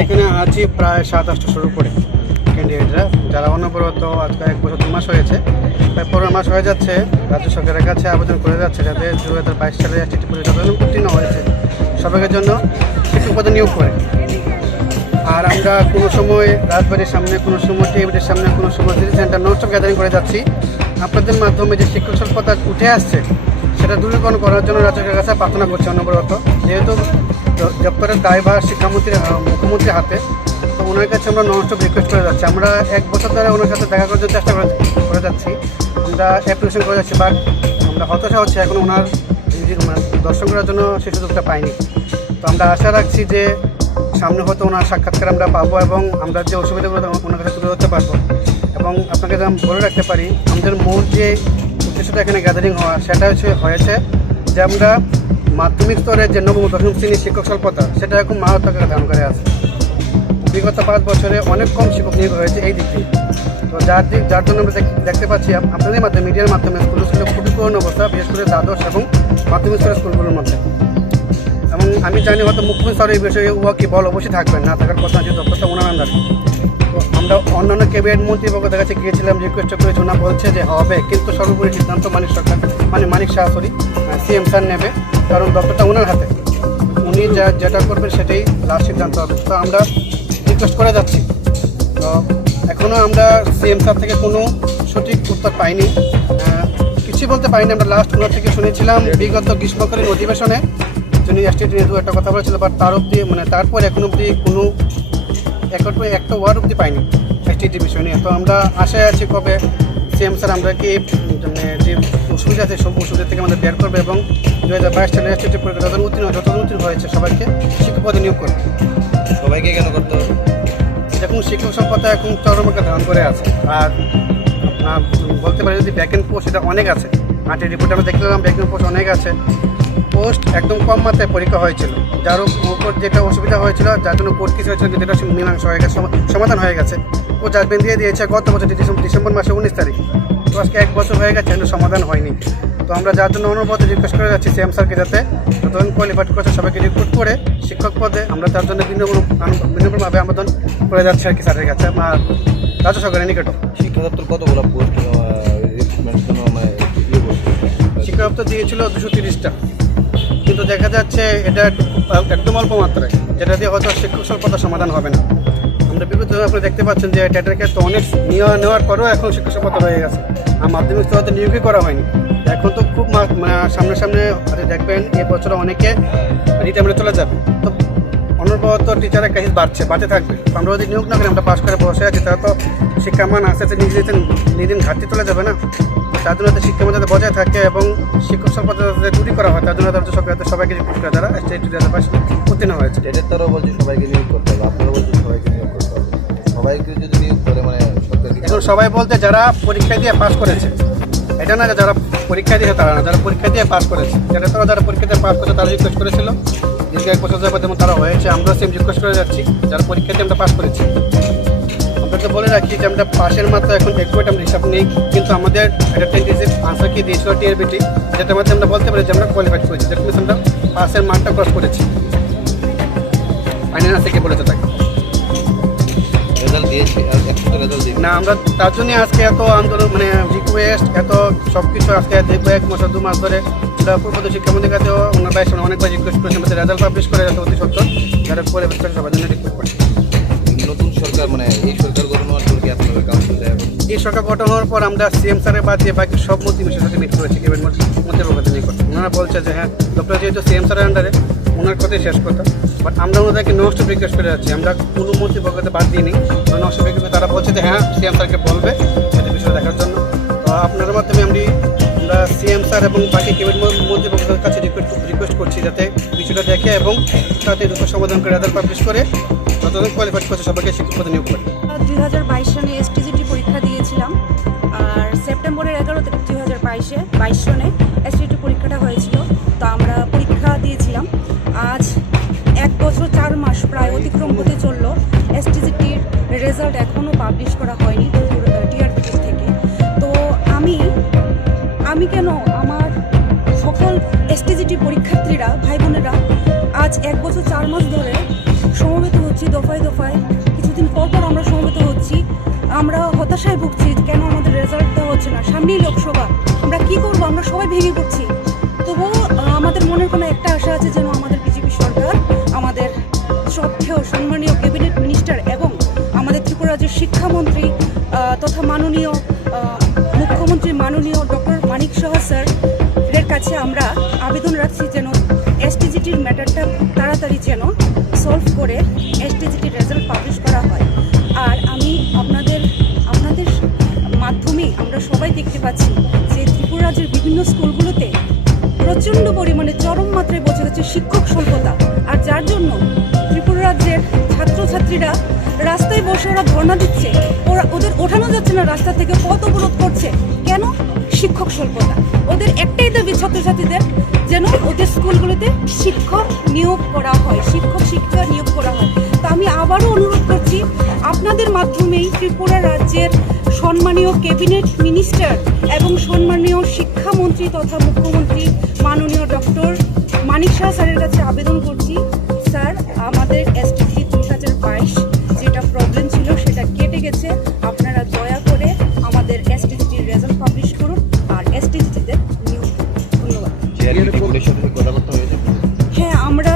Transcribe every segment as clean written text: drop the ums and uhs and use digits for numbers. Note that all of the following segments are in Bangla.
এখানে আছি প্রায় 7-8টার উপরে ক্যান্ডিডেটরা, যারা অনবরত আজকে 1 বছর 2 মাস হয়েছে, প্রায় 15 মাস হয়ে যাচ্ছে রাজ্য সরকারের কাছে আবেদন করে যাচ্ছে যাতে 2022 সালে STT পরীক্ষা উত্তীর্ণ হয়েছে সবাইয়ের জন্য শিক্ষক পদে নিয়োগ করে। আর আমরা কোনো সময় রাজবাড়ির সামনে, কোনো সময় টেবিলের সামনে, কোনো সময় সিটি সেন্টার নষ্ট গ্যাদারিং করে যাচ্ছি। আপনাদের মাধ্যমে যে শিক্ষক স্বল্পতা উঠে আসছে সেটা দূরীকরণ করার জন্য রাজ্যের কাছে প্রার্থনা করছে অনবরত। যেহেতু দপ্তরের দায়ভার মুখ্যমন্ত্রীর হাতে, তো ওনার কাছে আমরা ননস্টপ রিকোয়েস্ট করে যাচ্ছি। আমরা 1 বছর ধরে ওনার সাথে দেখা করার জন্য চেষ্টা করে যাচ্ছি, আমরা অ্যাপ্লিকেশন করে যাচ্ছি, বাট আমরা হতাশা হচ্ছে এখন ওনার দর্শন করার জন্য সেই সুযোগটা পাইনি। তো আমরা আশা রাখছি যে সামনে হয়তো ওনার সাক্ষাৎকার আমরা পাবো এবং আমরা যে অসুবিধাগুলো ওনার কাছে তুলে ধরতে পারবো। এবং আপনাকে যেমন বলে রাখতে পারি, আমাদের মূল যে উদ্দেশ্যটা এখানে গ্যাদারিং হওয়া সেটা হয়েছে যে আমরা মাধ্যমিক স্তরের যে 9ম 10ম শ্রেণীর শিক্ষক স্বল্পতা সেটা এখন মারাত্মক ধারণ করে আছে। বিগত 5 বছরে অনেক কম শিক্ষক নিয়োগ হয়েছে এই দিক দিয়ে। তো যার জন্য আমরা দেখতে পাচ্ছি আপনাদের মাধ্যমে, মিডিয়ার মাধ্যমে স্কুলগুলো খুবই করুণ অবস্থা, বিশেষ করে দ্বাদশ এবং মাধ্যমিক স্তরের স্কুলগুলোর মধ্যে। এবং আমি জানি হয়তো মুখ্যমন্ত্রী স্যার এই বিষয়ে কি বল অবশ্যই থাকবেন, না থাকার কথা যে দপ্তরটা ওনার আন্ডারে। তো আমরা অন্যান্য ক্যাবিনেট মন্ত্রীর কাছে গিয়েছিলাম, রিকোয়েস্ট করেছি, ওনা বলছে যে হবে, কিন্তু সর্বোপরি সিদ্ধান্ত মানিক শাহ CM স্যার নেবে, কারণ দপ্তরটা ওনার হাতে, উনি যেটা করবেন সেটাই লাস্ট সিদ্ধান্ত হবে। তো আমরা রিকোয়েস্ট করে যাচ্ছি। তো এখনও আমরা CM স্যার থেকে কোনো সঠিক উত্তর পাইনি, কিছুই বলতে পারিনি। আমরা লাস্ট ওনার থেকে শুনেছিলাম বিগত গ্রীষ্মকালীন অধিবেশনে যিনি STT নিয়ে একটা কথা বলেছিল, বাট তারপর এখন অবধি কোনো একটা ওয়ার্ড অবধি পাইনি STT বিষয় নিয়ে। তো আমরা আশায় আছি কবে CM স্যার আমাদেরকে যে অসুবিধা আছে সব অসুবিধা থেকে আমাদের বের করবে এবং 2022 সালে STT পরীক্ষা যত উত্তীর্ণ হয়েছে সবাইকে শিক্ষক পদে নিয়োগ করবে। সবাইকে কেন করতে হবে? দেখুন, শিক্ষক স্বল্পতা এখন চরমকে ধারণ করে আছে। আর আপনার বলতে পারি যদি ভ্যাকেন্ট পোস্ট এটা অনেক আছে, মাঠের রিপোর্ট আমরা দেখতে পেলাম ভ্যাকেন্ট পোস্ট অনেক আছে। পোস্ট একদম কম মাত্রায় পরীক্ষা হয়েছিল, যার উপর যেটা অসুবিধা হয়েছিল, যার জন্য কোর্ট কেস হয়েছিল, যেটা মীমাংসা হয়ে গেছে, সমাধান হয়ে গেছে। ও জাজমেন্ট দিয়ে দিয়েছে গত বছর ডিসেম্বর মাসে 19 তারিখ। তো আজকে 1 বছর হয়ে গেছে, কিন্তু সমাধান হয়নি। তো আমরা যার জন্য অনবরত রিকোয়েস্ট করে যাচ্ছি CM স্যারকে যাতে যতজন কোয়ালিফাইড করছে সবাইকে রিক্রুট করে শিক্ষক পদে আমরা তার জন্য ভিন্নভাবে আবেদন করে যাচ্ছি আর কি স্যারের কাছে আমার রাজ্য সরকারের নিকট। শিক্ষা দপ্তর কতগুলো পোস্ট শিক্ষা দপ্তর দিয়েছিল 230টা, কিন্তু দেখা যাচ্ছে এটা একদম অল্প মাত্রায়, যেটা দিয়ে হয়তো শিক্ষক স্বল্পতার সমাধান হবে না। আমরা বিগত আপনি দেখতে পাচ্ছেন যে টেটের ক্ষেত্রে অনেক নেওয়ার পরেও এখন শিক্ষক স্বল্পতা রয়ে গেছে, আর মাধ্যমিক স্তরে নিয়োগই করা হয়নি। এখন তো খুব সামনে দেখবেন এই বছর অনেকে রিটায়ারমেন্টে চলে যাবে। তো অনবরত টিচারের কাজ বাড়তে থাকবে। আমরা যদি নিয়োগ না করি, আমরা পাশ করে বসে আছি, তাহলে তো শিক্ষামান আস্তে আস্তে নিজের ঘাটতি চলে যাবে না। তার জন্য শিক্ষামান যাতে বজায় থাকে এবং শিক্ষক স্বল্পতা যাতে দূরী করা হয়, তার জন্য রাজ্য সরকার সবাইকে রিক্রুট করে যারা উত্তীর্ণ হয়েছে। এদের তারাও বলছে সবাইকে নিয়োগ করতে হবে, আপনারা বলছেন সবাইকে নিয়োগ করতে হবে। সবাইকে যদি নিয়োগ করে মানে এখন সবাই বলতে যারা পরীক্ষা দিয়ে পাস করেছে, এটা না যারা পরীক্ষা দিয়েছে তারা না, যারা পরীক্ষা দিয়ে পাস করেছে, যারা পরীক্ষা দিয়ে পাস করেছে তারা রিকোয়েস্ট করেছিল দীর্ঘ 1 বছর যাবত যেমন তারা হয়েছে। আমরা সেম রিকোয়েস্ট করে যাচ্ছি যারা পরীক্ষা দিয়ে আমরা পাস করেছি। আপনাকে বলে রাখি যে আমরা পাশের মাত্রা এখন একুয়েট আমরা হিসাব নেই, কিন্তু আমাদের একটা টেন্টেটিভ আনসার কি দিয়েছিল TRBT, যেটার মধ্যে আমরা বলতে পারি যে আমরা কোয়ালিফাইড করেছি, যেটা আমরা পাসের মার্কটা ক্রস করেছি। ফাইনাল থেকে বলেছে তাকে রেজাল্ট দিয়েছি না, আমরা তার জন্য আজকে এত আন্দোলন রিকোয়েস্ট এত সব কিছু আজকে দেখবো 1 মাস 2 মাস ধরে পূর্বত শিক্ষামন্ত্রীর কাছেও ওনার বাইরে অনেকবার রিকোয়েস্ট করেছে আমাদের রেজাল্ট পাবলিশ করে যাতে অতি সত্তর যারা কোয়ালিফাইড করে সবার জন্য রিকোয়েস্ট করছে। নতুন সরকার এই সরকার গঠন হওয়ার পর কি আপনাদের কাউন্সিল দেয়? এই সরকার গঠন হওয়ার পর আমরা CM স্যারের বাদ দিয়ে বাকি সব মন্ত্রীর সাথে মিট করেছি মন্ত্রীর পক্ষে নিকট। ওনারা বলছে যে হ্যাঁ ডক্টর যেহেতু CM স্যারের আন্ডারে ওনার কথাই শেষ কথা, বাট আমরা ওনাদেরকে নষ্ট রিকোয়েস্ট করে যাচ্ছি। আমরা কোনো মন্ত্রীর পক্ষে বাদ দিই নি, নষ্ট রিকোয়েস্ট তারা বলছে যে হ্যাঁ CM স্যারকে বলবে সেটা বিষয় দেখার জন্য। তো আপনাদের মাধ্যমে আমরা CM স্যার এবং বাকি ক্যাবিনেট মন্ত্রীর পক্ষের কাছে রিকোয়েস্ট করছি যাতে বিষয়টা দেখে এবং তাতে দ্রুত সমাধান করে রেজাল্ট পাবলিশ করে যতজন কোয়ালিফাইড করছে সবাইকে শিক্ষক পদে নিয়োগ করে। 2022 সালে STGT পরীক্ষা দিয়েছিলাম, আর সেপ্টেম্বরের 11 তারিখ 2022 সনে STT পরীক্ষাটা হয়েছিল। তো আমরা পরীক্ষা দিয়েছিলাম। আজ 1 বছর 4 মাস প্রায় অতিক্রম হতে চললো। STGTর রেজাল্ট এখনও পাবলিশ করা হয়নি টিআরপিটি থেকে। তো আমি কেন আমার সকল এসটিজিটি পরীক্ষার্থীরা ভাই বোনেরা আজ 1 বছর 4 মাস ধরে সমবেত হচ্ছি দফায় দফায়, কিছুদিন পর পর আমরা সমবেত হচ্ছি, আমরা হতাশায় ভুগছি কেন আমাদের রেজাল্ট দেওয়া হচ্ছে না, সামনেই লোকসভা, আমরা কি করব, আমরা সবাই ভেঙে পড়ছি। তবুও আমাদের মনের কোনো একটা আশা আছে যেন আমাদের বিজেপি সরকার, আমাদের শ্রদ্ধেয় সম্মানীয় ক্যাবিনেট মিনিস্টার এবং আমাদের ত্রিপুরা রাজ্যের শিক্ষামন্ত্রী তথা মাননীয় মুখ্যমন্ত্রী মাননীয় ডক্টর মানিক সাহা স্যার এর কাছে আমরা আবেদন রাখছি যেন এসটিজিটির ম্যাটারটা খুব তাড়াতাড়ি যেন সলভ করে এসটিজিটির রেজাল্ট পাবলিশ করা হয়। আর আমি আপনাদের মাধ্যমে আমরা সবাই দেখতে পাচ্ছি যে ত্রিপুরা রাজ্যের বিভিন্ন স্কুলগুলোতে প্রচণ্ড পরিমাণে চরম মাত্রায় বসে গেছে শিক্ষক স্বল্পতা, আর যার জন্য ত্রিপুরা রাজ্যের ছাত্রছাত্রীরা রাস্তায় বসে ওরা ধর্ণা দিচ্ছে, ওদের ওঠানো যাচ্ছে না রাস্তা থেকে, পথ অবরোধ করছে। কেন? শিক্ষক স্বল্পতা। ওদের একটাই দাবি ছাত্রছাত্রীদের যেন ওদের স্কুলগুলোতে শিক্ষক নিয়োগ করা হয়, শিক্ষা নিয়োগ করা হয়। তা আমি আবারও অনুরোধ করছি আপনাদের মাধ্যমেই ত্রিপুরা রাজ্যের সম্মানীয় ক্যাবিনেট মিনিস্টার এবং সম্মানীয় শিক্ষামন্ত্রী তথা মুখ্যমন্ত্রী মাননীয় ডক্টর মানিক শাহ স্যারের কাছে আবেদন করছি, স্যার আমাদের এসটিজি 2022 যেটা প্রবলেম ছিল সেটা কেটে গেছে, আপনারা দয়া করে আমাদের এসটিজিটির রেজাল্ট পাবলিশ করুন আর এসটিজিটিদের নিয়োগ করুন। ধন্যবাদ। হ্যাঁ, আমরা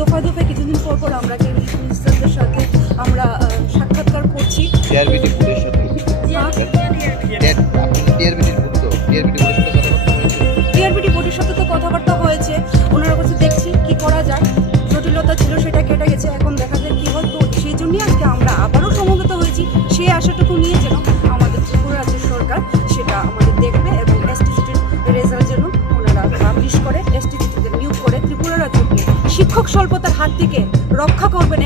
দফা দফায় কিছুদিন পর পর আমরা ক্যাবিনেট মিনিস্টারদের সাথে আমরা সাক্ষাৎকার করছি। টিআরবিটি বোর্ডের সাথে টিআরপিটি বোর্ডের সাথে তো কথাবার্তা হয়েছে, ওনারা কাছে দেখছি কি করা যায়, জটিলতা ছিল সেটা কেটে গেছে, এখন দেখা যায় কী হয়। তো সেই জন্যই আজকে আমরা আবারও সমবেত হয়েছি সেই আশাটুকু নিয়ে যেন আমাদের ত্রিপুরা রাজ্যের সরকার সেটা আমাদের দেখবে এবং এসটিজিটির রেজাল্ট যেন ওনারা পাবলিশ করে, এসটিজিটিদের নিয়োগ করে ত্রিপুরা রাজ্যকে শিক্ষক স্বল্পতার হাত থেকে রক্ষা করবেন।